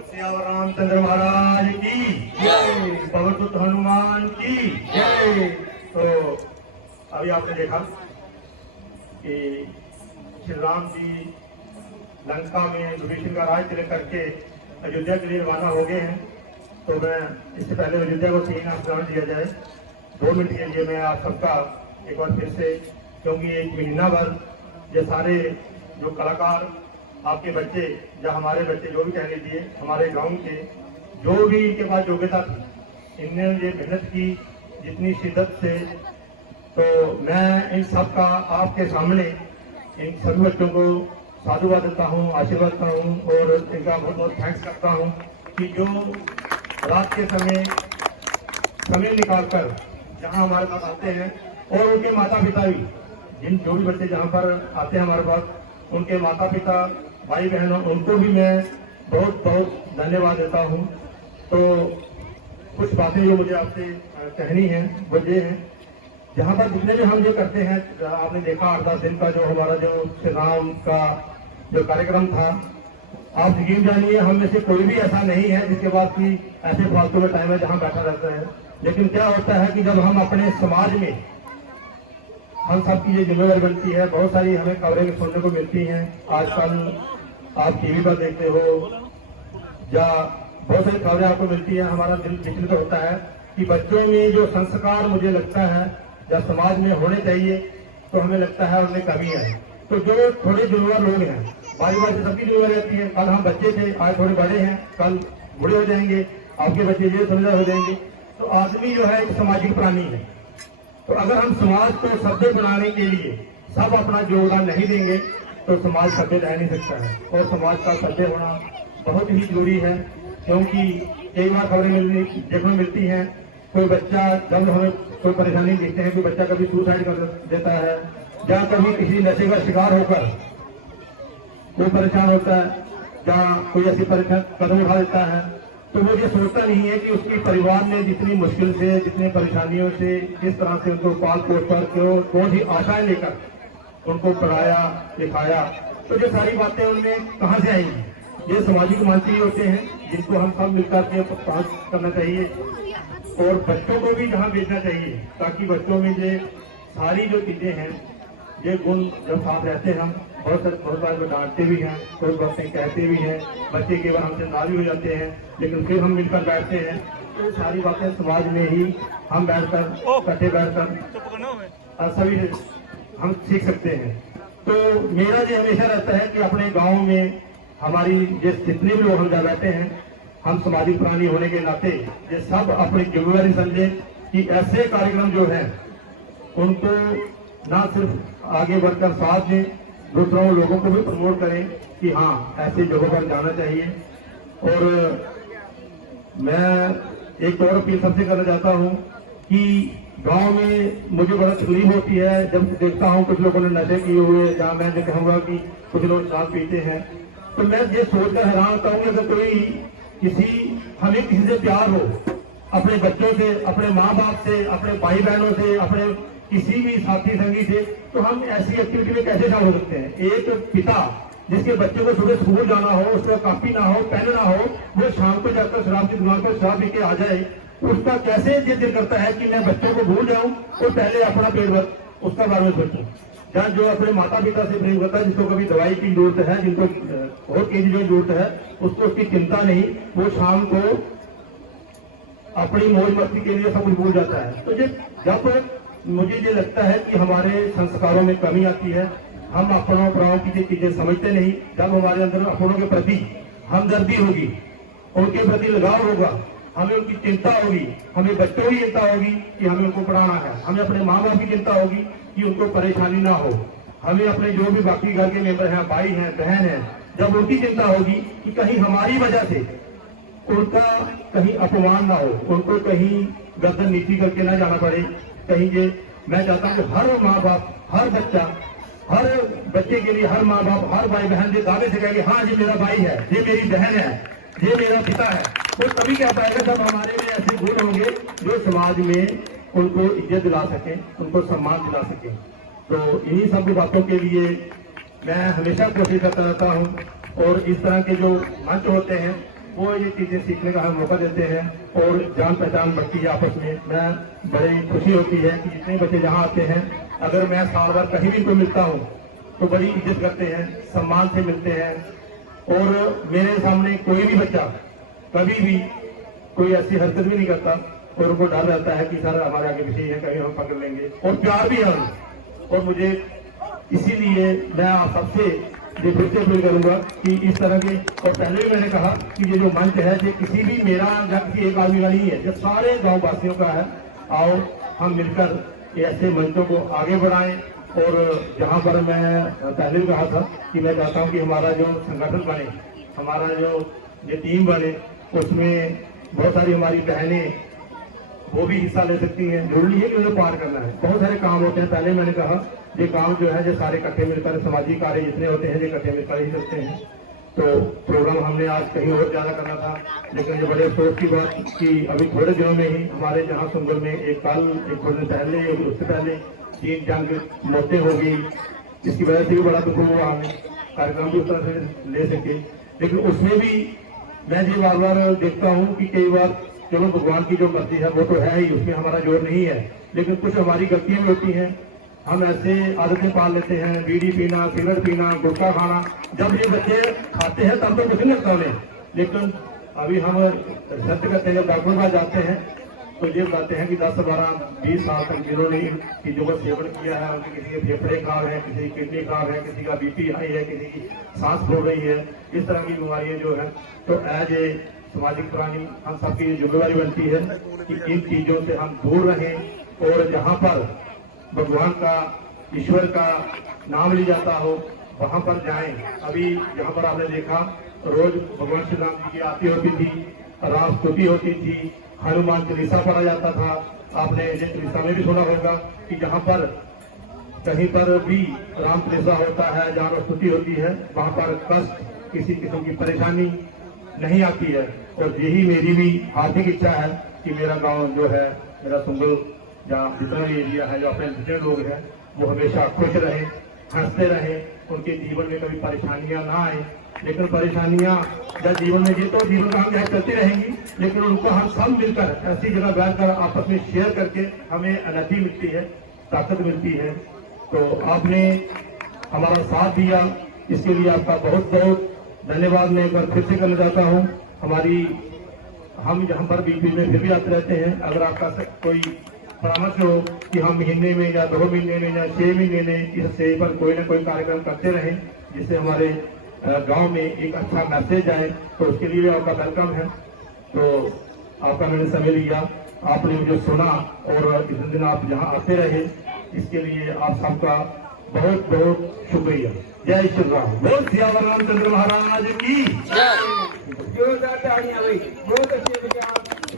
सियावर रामचंद्र महाराज की जय, पवन सुत हनुमान की जय। तो अभी आपने देखा कि श्री राम जी लंका में विभीषण का राज तिलक करके अयोध्या के लिए रवाना हो गए हैं। तो मैं इससे पहले अयोध्या को 3 स्मरण दिया जाए 2 मिनट के लिए मैं आप सबका एक बार फिर से, क्योंकि एक महीना भर ये सारे जो कलाकार आपके बच्चे या हमारे बच्चे जो भी कह लीजिए हमारे गांव के जो भी इनके पास योग्यता थी, इनने ये मेहनत की जितनी शिद्दत से, तो मैं इन सब का आपके सामने इन सभी बच्चों को साधुवाद देता हूँ, आशीर्वाद करता हूँ और इनका बहुत बहुत थैंक्स करता हूँ कि जो रात के समय निकालकर जहाँ हमारे पास आते हैं, और उनके माता पिता भी, जिन जो भी बच्चे जहाँ पर आते हैं हमारे पास, उनके माता पिता भाई बहनों, उनको भी मैं बहुत बहुत धन्यवाद देता हूँ। तो कुछ बातें जो मुझे आपसे कहनी है वो ये है, जहाँ पर जितने भी हम जो करते हैं, आपने देखा 8-10 दिन का जो हमारा जो श्री राम का जो कार्यक्रम था, आप यकीन जानिए हम में से कोई भी ऐसा नहीं है जिसके पास की ऐसे फालतू में टाइम है जहाँ बैठा रहता है। लेकिन क्या होता है कि जब हम अपने समाज में हम सबकी ये जिम्मेदारी बनती है, बहुत सारी हमें खबरें सुनने को मिलती हैं, आजकल आप टीवी पर देखते हो या बहुत सारी खबरें आपको मिलती है, हमारा दिल विचलित होता है कि बच्चों में जो संस्कार मुझे लगता है या समाज में होने चाहिए, तो हमें लगता है उनमें कमी है। तो जो थोड़े जिम्मेवार लोग हैं, बारी बारी से सबकी जिम्मेवारी रहती है, कल हम बच्चे थे, आज थोड़े बड़े हैं, कल बूढ़े हो जाएंगे, आपके बच्चे ये समझदार हो जाएंगे। तो आदमी जो है एक सामाजिक प्राणी है। तो अगर हम समाज को सभ्य बनाने के लिए सब अपना योगदान नहीं देंगे तो समाज सभ्य रह नहीं सकता है, और समाज का सभ्य होना बहुत ही जरूरी है। क्योंकि कई बार खबरें देखने मिलती हैं, कोई बच्चा, जब हमें कोई परेशानी देखते हैं, कोई बच्चा कभी सुसाइड कर देता है या कभी किसी नशे का शिकार होकर कोई परेशान होता है या कोई ऐसी परेशान कदम उठा देता है, तो वो ये सोचता नहीं है कि उसके परिवार ने जितनी मुश्किल से, जितनी परेशानियों से, किस तरह से उनको पाल पोस कर बहुत ही आशाएं लेकर उनको पढ़ाया लिखाया, तो ये सारी बातें उनमें कहाँ से आएंगी। ये सामाजिक मानसिक होते हैं जिनको हम सब मिलकर के पास करना चाहिए और बच्चों को भी जहाँ भेजना चाहिए, ताकि बच्चों में ये सारी जो चीजें हैं, ये गुण जब साथ रहते हैं, हम बहुत बार डांटते भी हैं, कोई बातें कहते भी हैं, बच्चे के बार हमसे नाराज हो जाते हैं, लेकिन फिर हम मिलकर बैठते हैं, तो सारी बातें समाज में ही हम बैठकर इकट्ठे बैठकर सभी हम सीख सकते हैं। तो मेरा ये हमेशा रहता है कि अपने गांव में हमारी जितने भी लोग हम जा बैठे हैं, हम सामाजिक प्राणी होने के नाते ये सब अपनी जिम्मेदारी समझे कि ऐसे कार्यक्रम जो है उनको ना सिर्फ आगे बढ़कर साथ में दूसरों लोगों को भी प्रमोट करें कि हाँ ऐसे जगहों पर जाना चाहिए। और मैं एक और अपील सबसे करना चाहता हूँ कि गांव में मुझे बड़ा तकलीफ होती है जब देखता हूँ कुछ लोगों ने नशे किए हुए, जहाँ मैं जो कहूँगा कि कुछ लोग शराब पीते हैं, तो मैं ये सोचकर हैरान होता हूँ कि अगर कोई हमें किसी से प्यार हो, अपने बच्चों से, अपने माँ बाप से, अपने भाई बहनों से, अपने किसी भी साथी संगी से, तो हम ऐसी एक्टिविटी में कैसे शामिल हो सकते हैं। एक पिता जिसके बच्चे को सुबह स्कूल जाना हो, उसका कॉपी ना हो, पेन ना हो, वो शाम को जाकर शराब की दुकान पर शराब पी के आ जाए, उसका कैसे ये दिल करता है कि मैं बच्चों को भूल जाऊं और पहले अपना पेट भर उसका बारे में सोचूं। या जो अपने माता पिता से प्रेम करता है, जिसको कभी दवाई की जरूरत है, जिनको और किसी चीजों की जरूरत है, उसको उसकी चिंता नहीं, वो शाम को अपनी मौज मस्ती के लिए सब कुछ भूल जाता है। तो जब मुझे ये लगता है कि हमारे संस्कारों में कमी आती है, हम अपनों पराओं की चीजें समझते नहीं, जब हमारे अंदर अपनों के प्रति हमदर्दी होगी, उनके प्रति लगाव होगा, हमें उनकी चिंता होगी, हमें बच्चों की चिंता होगी कि हमें उनको पढ़ाना है, हमें अपने माँ बाप की चिंता होगी कि उनको परेशानी ना हो, हमें अपने जो भी बाकी घर के मेंबर हैं, भाई हैं, बहन हैं, जब उनकी चिंता होगी कि कहीं हमारी वजह से उनका कहीं अपमान ना हो, उनको कहीं गर्दन नीची करके ना जाना पड़े कहीं। ये मैं चाहता हूँ कि हर माँ बाप, हर बच्चा, हर बच्चे के लिए हर माँ बाप, हर भाई बहन ये दावे से कहेंगे हाँ ये मेरा भाई है, ये मेरी बहन है, ये मेरा पिता है। तो तभी क्या पाएगा जब हमारे में ऐसे गुण होंगे जो समाज में उनको इज्जत दिला सके, उनको सम्मान दिला सके। तो इन्हीं सब बातों के लिए मैं हमेशा कोशिश करता रहता हूँ। और इस तरह के जो मंच होते हैं वो ये चीजें सीखने का हमें मौका देते हैं और जान पहचान बढ़ती है आपस में। मैं बड़ी खुशी होती है कि जितने बच्चे यहाँ आते हैं, अगर मैं साल भर कहीं भी कोई मिलता हूँ तो बड़ी इज्जत करते हैं, सम्मान से मिलते हैं और मेरे सामने कोई भी बच्चा कभी भी कोई ऐसी हरकत भी नहीं करता और उनको डर रहता है कि सर हमारे आगे पीछे है, कहीं हम पकड़ लेंगे, और प्यार भी है उनको। और मुझे इसीलिए मैं आप सबसे ये फिर से अपील करूंगा कि इस तरह के, और पहले भी मैंने कहा कि ये जो मंच है ये किसी भी मेरा या किसी एक आदमी का नहीं है, जो सारे गांव वासियों का है। आओ हम मिलकर ऐसे मंचों को आगे बढ़ाएं। और जहां पर मैं पहले भी कहा था कि मैं चाहता हूं कि हमारा जो संगठन बने, हमारा जो ये टीम बने, उसमें बहुत सारी हमारी बहनें वो भी हिस्सा ले सकती हैं। जरूरी है कि उन्हें पार करना है, बहुत सारे काम होते हैं। पहले मैंने कहा ये काम जो है जो सारे इकट्ठे मिलकर, सामाजिक कार्य जितने होते हैं ये इकट्ठे मिलकर ही करते हैं। तो प्रोग्राम हमने आज कहीं और ज्यादा करना था, लेकिन ये बड़े अफसोस की बात कि अभी थोड़े दिनों में ही हमारे जहाँ सुंगल में एक कल, एक थोड़े दिन पहले, उससे पहले 3 जंग मौतें हो गई। इसकी वजह से भी बड़ा दुख हुआ, हमें कार्यक्रम भी उस तरह से ले सके। लेकिन उसमें भी मैं ये बार बार देखता हूँ कि कई बार चलो भगवान की जो मर्जी है वो तो है ही, उसमें हमारा जोर नहीं है, लेकिन कुछ हमारी गलतियां भी होती हैं। हम ऐसे आदतें पाल लेते हैं, बीड़ी पीना, सिगरेट पीना, गुटखा खाना। जब ये बच्चे खाते हैं तब तो कुछ नहीं लगता उन्हें, लेकिन अभी हम सत्य करते हैं, डॉक्टर के पास जाते हैं तो ये बताते हैं कि 10, 12, 20 साल तक जिन्होंने इन चीजों का सेवन किया है, उनके किसी के फेफड़े खराब है, किसी की किडनी खराब है, किसी का बीपी हाई है, किसी की सांस फूल रही है, इस तरह की बीमारियां जो है। तो एज ए सामाजिक प्राणी हम सबकी जिम्मेदारी बनती है कि इन चीजों से हम दूर रहें और जहाँ पर भगवान का, ईश्वर का नाम लिया जाता हो वहां पर जाएं। अभी यहाँ पर आपने देखा रोज भगवान श्री राम जी की आरती होती थी, राम स्तुति होती थी, हनुमान चालीसा पढ़ा जाता था। आपने ये चालीसा में भी सुना होगा कि जहाँ पर कहीं पर भी राम चालीसा होता है, जहाँ स्तुति होती है, वहां पर कष्ट, किसी किस्म की परेशानी नहीं आती है। और यही मेरी भी हार्दिक इच्छा है कि मेरा गांव जो है, मेरा सुंगल जहाँ जितना भी एरिया है, जो अपने जितने लोग हैं, वो हमेशा खुश रहे, हंसते रहे, उनके जीवन में कभी परेशानियां ना आए। लेकिन परेशानियां जब जीवन में, ये तो जीवन का हम चलती रहेंगी, लेकिन उनको हम सब मिलकर ऐसी जगह बैठकर आपस में शेयर करके हमें एनर्जी मिलती है, ताकत मिलती है। तो आपने हमारा साथ दिया, इसके लिए आपका बहुत बहुत धन्यवाद मैं एक बार फिर से करना चाहता हूँ। हम यहाँ पर बीच बीच में फिर भी आते रहते हैं। अगर आपका कोई परामर्श हो कि हम महीने में या 2 महीने में या 6 महीने में इस स्टेज पर कोई ना कोई कार्यक्रम करते रहें, जिससे हमारे गांव में एक अच्छा मैसेज आए, तो उसके लिए भी आपका वेलकम है। तो आपका मैंने समय लिया, आपने मुझे सुना और इस दिन आप यहाँ आते रहे, इसके लिए आप सबका बहुत बहुत शुक्रिया। जय श्री राम। बोल सियावर रामचंद्र महाराज की जय। बहुत अच्छे